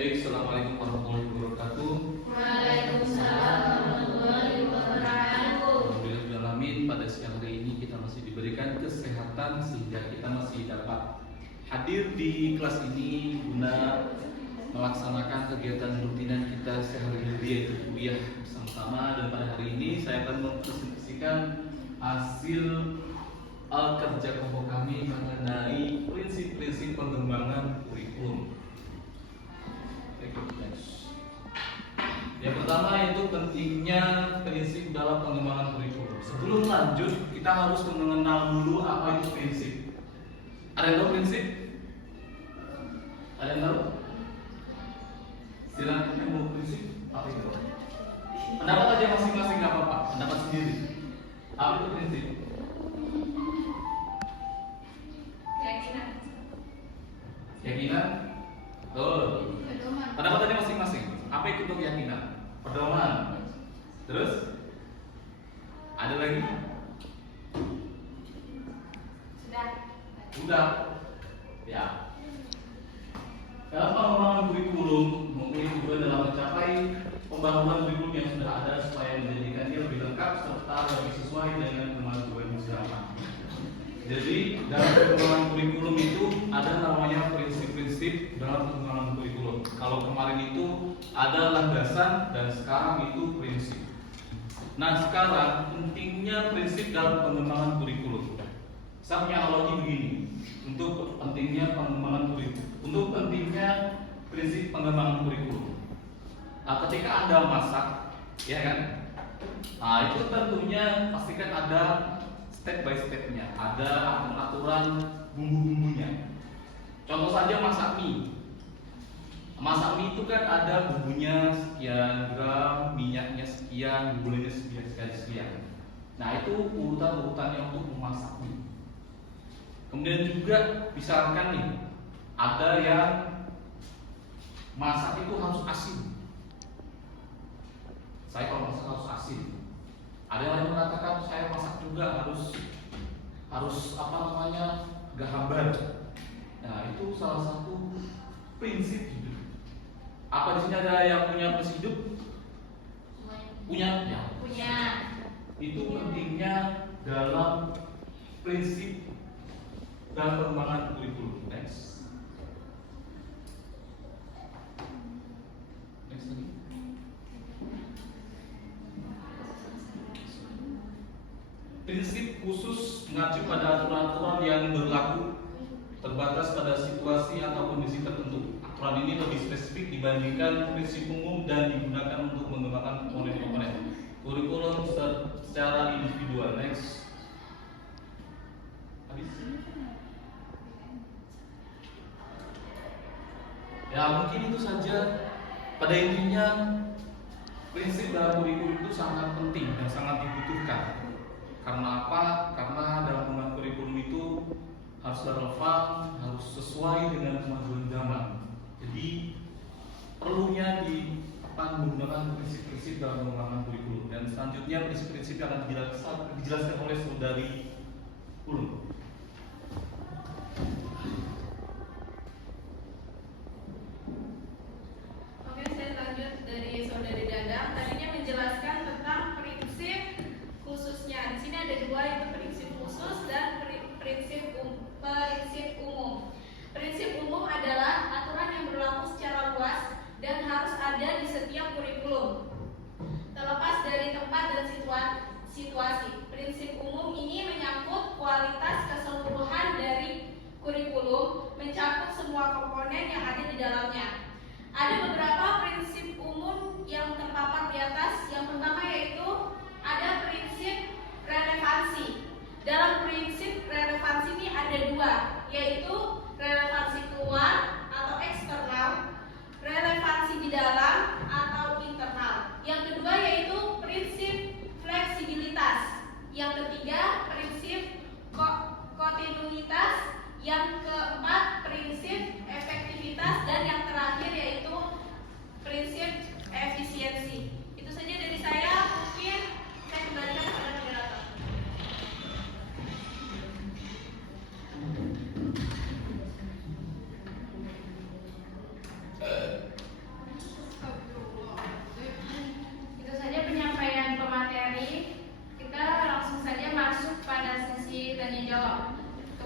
Baik, Assalamualaikum warahmatullahi wabarakatuh. Waalaikumsalam warahmatullahi wabarakatuh. Alhamdulillahirrahmanirrahim. Pada siang hari ini kita masih diberikan kesehatan sehingga kita masih dapat hadir di kelas ini guna melaksanakan kegiatan rutinan kita sehari-hari yaitu kuliah bersama-sama. Dan pada hari ini saya akan mempresentasikan hasil kerja kelompok kami mengenai prinsip-prinsip pengembangan kurikulum. Yang pertama yaitu pentingnya prinsip dalam pengembangan kurikulum. Sebelum lanjut, kita harus mengenal dulu apa itu prinsip. Ada yang tahu prinsip? Ada yang tahu? Silakan yang mau prinsip apa itu? Pendapat aja masing-masing nggak apa-apa. Pendapat sendiri. Apa itu prinsip? Keyakinan. Keyakinan? Betul. Pendapat aja masing-masing. Apa itu keyakinan? Pedoman. Terus? Ada lagi? Sudah. Ya. Dalam pengembangan kurikulum mungkin juga dalam mencapai pembangunan kurikulum yang sudah ada supaya menjadikannya lebih lengkap serta lebih sesuai dengan kemajuan zaman. Jadi dalam pengembangan kurikulum itu ada namanya prinsip-prinsip dalam pengembangan kurikulum. Kalau kemarin itu ada landasan dan sekarang itu prinsip. Nah sekarang pentingnya prinsip dalam pengembangan kurikulum. Saya punya analogi begini untuk pentingnya pengembangan kurikulum. Untuk pentingnya prinsip pengembangan kurikulum. Nah, ketika Anda masak, ya kan? Nah itu tentunya pastikan ada step by stepnya, ada aturan bumbu-bumbunya. Contoh saja masak mie. Masak mie itu kan ada bumbunya sekian gram, minyaknya sekian, gulanya sekian. Nah itu urutan-urutannya untuk memasak mie. Kemudian juga misalkan nih, ada yang masak itu harus asin. Saya kalau masak harus asin. Ada yang lain mengatakan saya masak juga harus apa namanya gak hambar. Nah itu salah satu prinsip hidup. Apa di sini ada yang punya prinsip hidup? Punya? Ya. Punya. Itu pentingnya dalam prinsip dalam pengembangan kurikulum. Next lagi. Prinsip khusus mengacu pada aturan-aturan yang berlaku terbatas pada situasi atau kondisi tertentu. Aturan ini lebih spesifik dibandingkan prinsip umum dan digunakan untuk mengembangkan komponen-komponen kurikulum secara individual. Next. Habis. Ya mungkin itu saja. Pada intinya prinsip dalam kurikulum itu sangat penting dan sangat dibutuhkan. Karena apa? Karena dalam pengembangan kurikulum itu harus relevan, harus sesuai dengan kemajuan zaman. Jadi perlunya menggunakan prinsip-prinsip dalam pengembangan kurikulum. Dan selanjutnya prinsip-prinsip yang akan dijelaskan oleh saudari Ulum. Oke, saya lanjut dari saudari Dadang. Tadinya menjelaskan tentang prinsip khususnya. Di sini ada dua, yaitu prinsip khusus dan prinsip umum. Prinsip umum adalah aturan yang berlaku secara luas dan harus ada di setiap kurikulum, terlepas dari tempat dan situasi. Prinsip umum ini menyangkut kualitas keseluruhan dari kurikulum, mencakup semua komponen yang ada di dalamnya. Ada beberapa prinsip umum yang terpampang di atas. Yang pertama yaitu ada prinsip relevansi. Dalam prinsip relevansi ini ada dua, yaitu relevansi keluar atau eksternal, relevansi di dalam atau internal. Yang kedua yaitu prinsip fleksibilitas. Yang ketiga prinsip kontinuitas. Yang keempat prinsip efektivitas dan yang terakhir yaitu prinsip efisiensi. Itu saja dari saya. Mungkin saya kembalikan kepada moderator.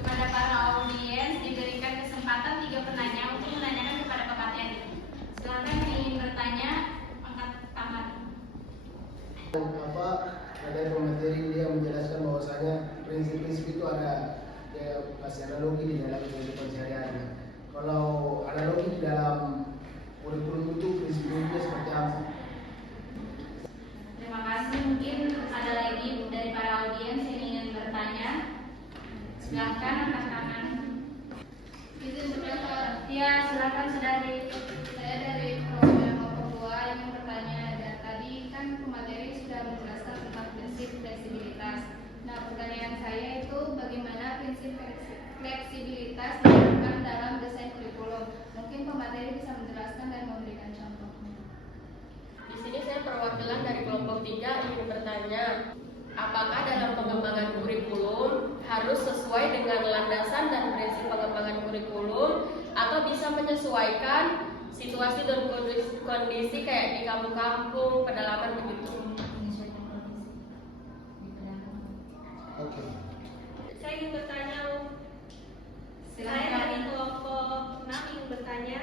kepada para audiens diberikan kesempatan 3 penanya untuk menanyakan kepada Pak Materi. Silakan yang ingin bertanya, angkat tangan. Ada pemateri dia menjelaskan bahwasanya prinsip-prinsip itu ada masih analogi di dalam kehidupan sehari-hari. Kalau analogi di dalam kurikulum itu prinsip-prinsipnya seperti apa? Terima kasih. Mungkin ada lagi dari para audiens yang ingin bertanya. Silakan angkat tangan. Izin bertanya, Ya, silakan saudari. saya dari program Papua yang mau bertanya. Dan tadi kan pemateri sudah menjelaskan tentang prinsip fleksibilitas. Nah, pertanyaan saya itu bagaimana prinsip fleksibilitas diterapkan dalam desain kurikulum? Mungkin pemateri bisa menjelaskan dan memberikan contoh. Di sini saya perwakilan dari kelompok 3 ingin bertanya, apakah dalam pengembangan kurikulum harus sesuai dengan landasan dan prinsip pengembangan kurikulum atau bisa menyesuaikan situasi dan kondisi kayak di kampung-kampung, pedalaman begitu? Oke. Saya ingin bertanya, saya Silakan. dari kelompok 6 ingin bertanya,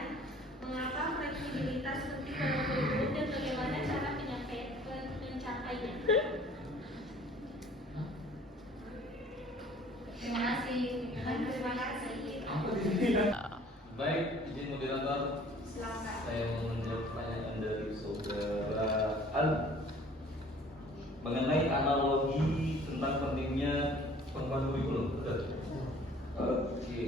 mengapa fleksibilitas penting dalam kurikulum dan bagaimana cara mencapainya? Terima kasih. Terima kasih. Baik, izin moderator, Silakan. saya mau menjawab pertanyaan dari saudara Al mengenai analogi tentang pentingnya pengembangan kurikulum. Betul? Oke.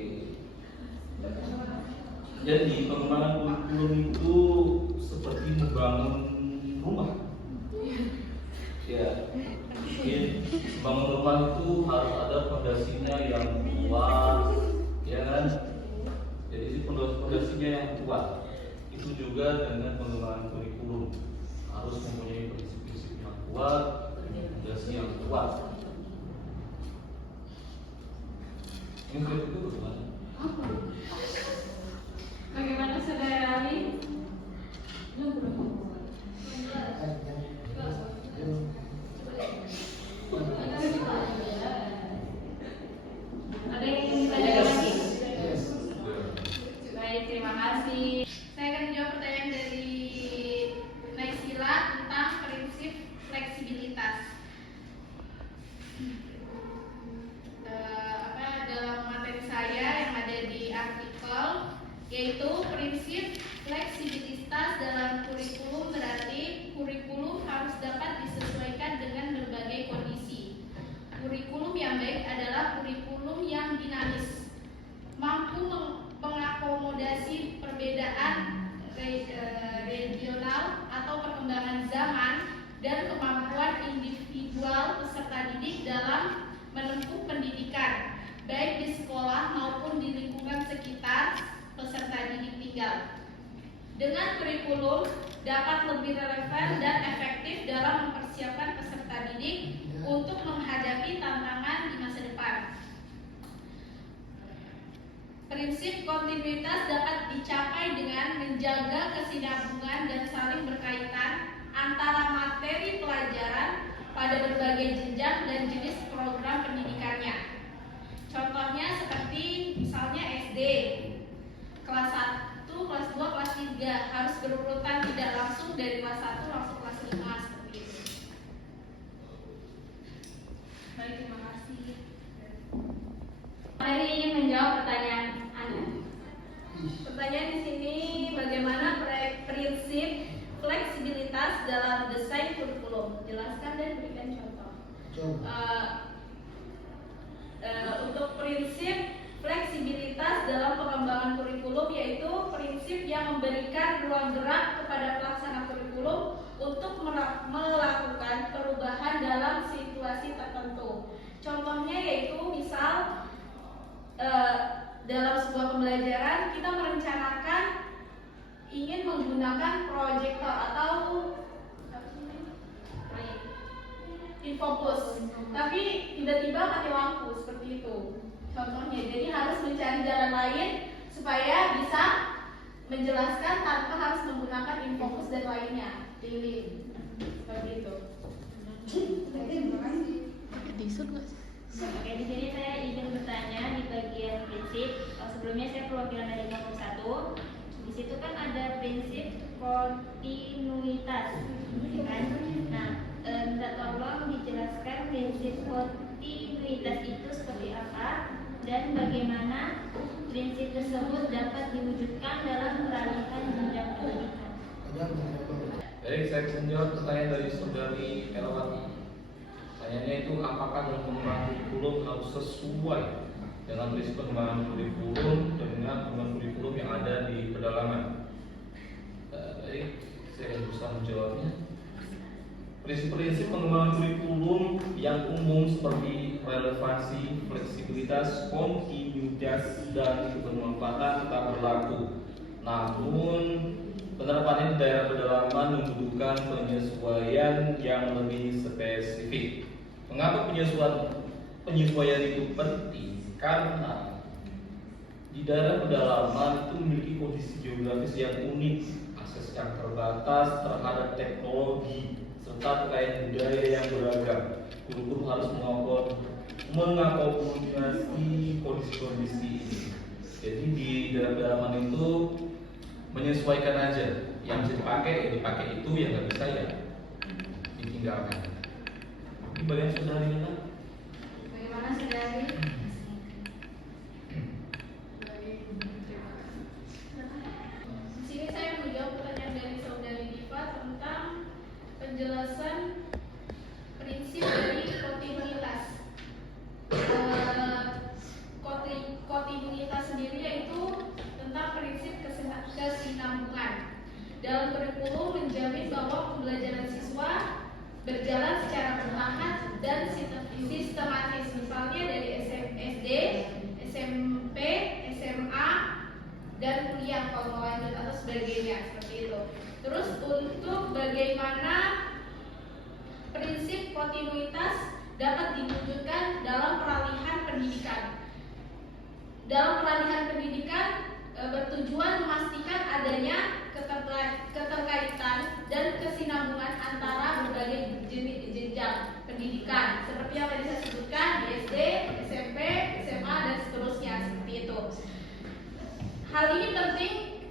Jadi pengembangan kurikulum itu seperti membangun rumah. Ya, bangun rumah itu harus ada fondasinya yang kuat, ya kan? Jadi fondasinya yang kuat. Itu juga dengan pengembangan kurikulum harus mempunyai prinsip-prinsip yang kuat, fondasi yang kuat. Ini itu bagaimana? Bagaimana saudara Ali? Ada yang ingin ditanyakan lagi? Yes. Baik, terima kasih. Saya akan menjawab pertanyaan dari Naisila tentang prinsip fleksibilitas. Dalam materi saya yang ada di artikel, yaitu prinsip fleksibilitas dalam kurikulum berarti kurikulum harus dapat disesuaikan dengan berbagai kondisi. Kurikulum yang baik adalah kurikulum yang dinamis, mampu mengakomodasi perbedaan regional atau perkembangan zaman dan kemampuan individual peserta didik dalam menempuh pendidikan, baik di sekolah maupun di lingkungan sekitar peserta didik tinggal. Dengan kurikulum dapat lebih relevan dan efektif dalam mempersiapkan peserta didik untuk menghadapi tantangan di masa depan. Prinsip kontinuitas dapat dicapai dengan menjaga kesinambungan dan saling berkaitan antara materi pelajaran pada berbagai jenjang dan jenis program pendidikannya. Contohnya seperti misalnya SD, kelas 1, kelas 2, kelas 3 harus berurutan, tidak langsung dari kelas 1 langsung kelas 5 seperti itu. Baik, terima kasih. Mari ingin menjawab pertanyaan Anda. Pertanyaan di sini, bagaimana prinsip fleksibilitas dalam desain kurikulum? Jelaskan dan berikan contoh. Untuk prinsip fleksibilitas dalam pengembangan kurikulum, yaitu prinsip yang memberikan ruang gerak kepada pelaksana kurikulum untuk melakukan perubahan dalam situasi tertentu. Contohnya yaitu misal dalam sebuah pembelajaran kita merencanakan ingin menggunakan proyektor atau infobus, tapi tiba-tiba mati lampu seperti itu. Contohnya, jadi harus mencari jalan lain supaya bisa menjelaskan tanpa harus menggunakan infobus dan lainnya. Pilih seperti itu. Oke, di sini saya ingin bertanya di bagian perwakilan dari kelompok 1. Di situ kan ada prinsip kontinuitas, ya kan? Nah, minta tolong dijelaskan prinsip kontinuitas itu seperti apa dan bagaimana prinsip tersebut dapat diwujudkan dalam peralihan jenjang pendidikan. Jadi saya bisa menjawab pertanyaan dari saudari Elwati. Pertanyaannya itu apakah dalam pengembangan kurikulum harus sesuai dengan prinsip pengembangan kurikulum dengan pengembangan kurikulum yang ada di pedalaman. Jadi saya berusaha menjawabnya. Prinsip-prinsip pengembangan kurikulum yang umum seperti relevansi, fleksibilitas, kontinuitas, dan kebermanfaatan tetap berlaku. Namun penerapan di daerah pedalaman membutuhkan penyesuaian yang lebih spesifik. Mengapa penyesuaian itu penting? Karena di daerah pedalaman itu memiliki kondisi geografis yang unik, akses yang terbatas terhadap teknologi, serta kekayaan budaya yang beragam. Guru-guru harus mengakomodasi kondisi-kondisi ini. Jadi di daerah pedalaman itu menyesuaikan aja, yang bisa dipakai ya dipakai, itu yang nggak bisa ya ditinggalkan. Ini bagian saudari kita. Bagaimana saudari? Di sini saya menjawab pertanyaan dari saudari Diva tentang penjelasan prinsip dari kontinuitas. Kontinuitas sendiri yaitu tentang prinsip kesinambungan. Dalam kurikulum menjamin bahwa pembelajaran siswa berjalan secara bertahap dan sistematis. Misalnya dari SD, SMP, SMA, dan kuliah kalau mau lanjut atau sebagainya, seperti itu. Terus untuk bagaimana prinsip kontinuitas dapat diwujudkan dalam peralihan pendidikan. Dalam peralihan pendidikan bertujuan memastikan adanya keterkaitan dan kesinambungan antara berbagai jenjang pendidikan seperti yang tadi saya sebutkan di SD, SMP, SMA, dan seterusnya, seperti itu. Hal ini penting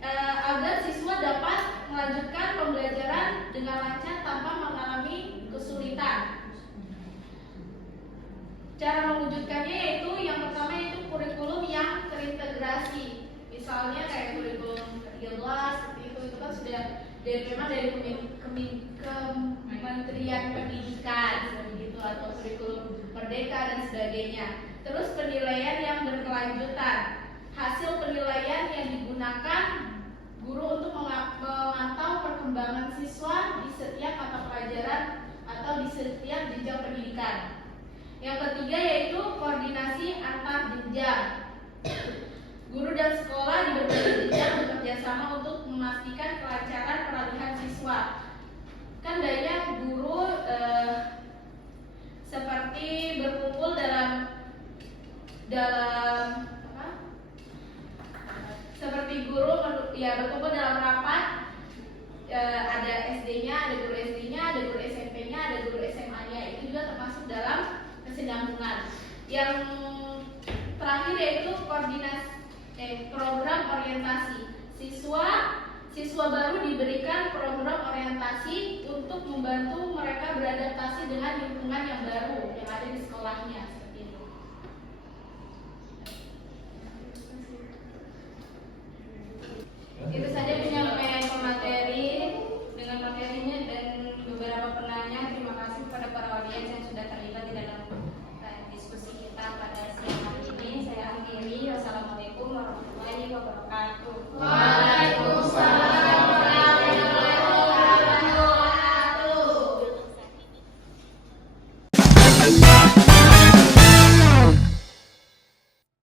agar siswa dapat melanjutkan pembelajaran dengan lancar tanpa mengalami kesulitan. Cara mewujudkannya yaitu yang pertama yaitu kurikulum yang terintegrasi. Misalnya kayak kurikulum 13 seperti itu kan sudah memang dari Kementerian Pendidikan seperti itu, atau kurikulum Merdeka dan sebagainya. Terus penilaian yang berkelanjutan. Hasil penilaian yang digunakan guru untuk memantau perkembangan siswa di setiap mata pelajaran atau di setiap jenjang pendidikan. Yang ketiga yaitu koordinasi antar jenjang. Guru dan sekolah di berbagai jenjang bekerja sama untuk memastikan kelancaran peralihan siswa. Kan banyak guru seperti berkumpul dalam apa? Seperti guru berkumpul dalam rapat, ada SD-nya, ada guru SD-nya, ada guru SMP-nya, ada guru SMA-nya. Itu juga termasuk dalam kesinambungan. Yang terakhir yaitu program orientasi. Siswa baru diberikan program orientasi untuk membantu mereka beradaptasi dengan lingkungan yang baru yang ada di sekolahnya, seperti itu. Itu saja penyampaian pemateri. Dengan materinya dan beberapa penanya, terima kasih kepada para audiens yang sudah terlibat di dalam diskusi kita pada siang hari ini. Saya akhiri. Wassalamualaikum warahmatullahi wabarakatuh. Waalaikumsalam warahmatullahi wabarakatuh.